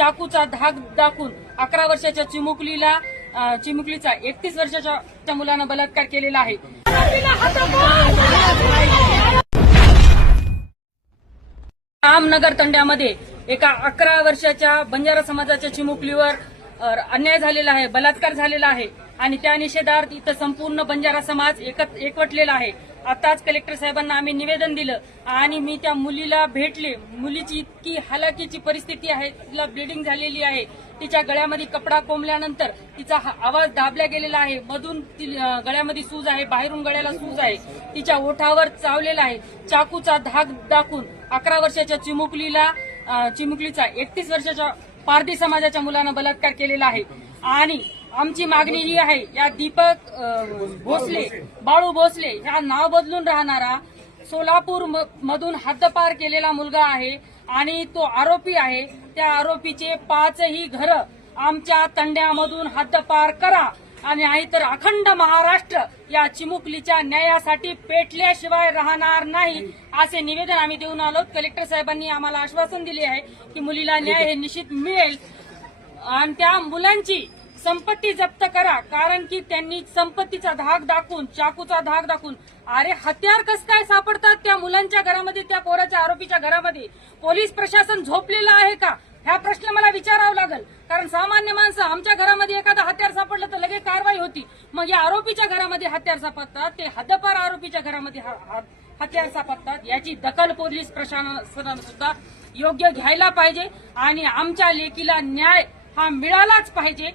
चाकूचा धाक दाखवून 11 वर्षाच्या चिमुकलीचा 31 वर्षाच्या मुलानं बलात्कार केलेला आहे। रामनगर तंड्यामध्ये एका 11 वर्षाच्या बंजारा समाजाच्या चिमुकलीवर अन्याय झालेला आहे, बलात्कार झालेला आहे आणि त्या निषेधार्थ इथं संपूर्ण बंजारा समाज एकवटलेला आहे। आताच कलेक्टर साहेबांना आम्ही निवेदन दिलं आणि मी त्या मुलीला भेटले। मुलीची इतकी हालाकीची परिस्थिती आहे, तिला ब्लिडिंग झालेली आहे, तिच्या गळ्यामध्ये कपडा कोंबल्यानंतर तिचा आवाज दाबला गेलेला आहे, मधून गळ्यामध्ये सूज आहे, बाहेरून गळ्याला सूज आहे, तिच्या ओठावर चावलेला आहे। चाकूचा धाक दाखवून 11 वर्षाच्या चिमुकलीचा 31 वर्षाच्या पारधी समाजाच्या मुलानं बलात्कार केलेला आहे। आणि आमची मागणी ही आहे, या दीपक भोसले, बाळू भोसले ह्या नाव बदलून राहणारा सोलापूर मधून हद्दपार केलेला मुलगा आहे आणि तो आरोपी आहे। त्या आरोपीचे 5ही घरं आमच्या तंड्यामधून हद्दपार करा आणि नाहीतर अखंड महाराष्ट्र या चिमुकलीच्या न्यायासाठी पेटल्याशिवाय राहणार नाही, असे निवेदन आम्ही देऊन आलो। कलेक्टर साहेबांनी आम्हाला आश्वासन दिले आहे की मुलीला न्याय हे निश्चित मिळेल आणि त्या मुलांची संपत्ती जप्त करा, कारण की त्यांनी संपत्तीचा धाक दाखवून, चाकूचा धाक दाखवून, अरे हत्यार कसं काय सापडतात त्या मुलांच्या घरामध्ये, त्या पोराच्या आरोपीच्या घरामध्ये? पोलीस प्रशासन झोपलेलं आहे का? हा प्रश्न मला विचारावा लागेल, कारण सामान्य माणसं, आमच्या घरामध्ये एखादा हत्यार सापडलं तर लगेच कारवाई होती, मग या आरोपीच्या घरामध्ये हत्यार सापडतात, ते हद्दपार आरोपीच्या घरामध्ये हत्यार सापडतात। याची दखल पोलीस प्रशासनानं सुद्धा योग्य घ्यायला पाहिजे आणि आमच्या लेकीला न्याय हा मिळालाच पाहिजे।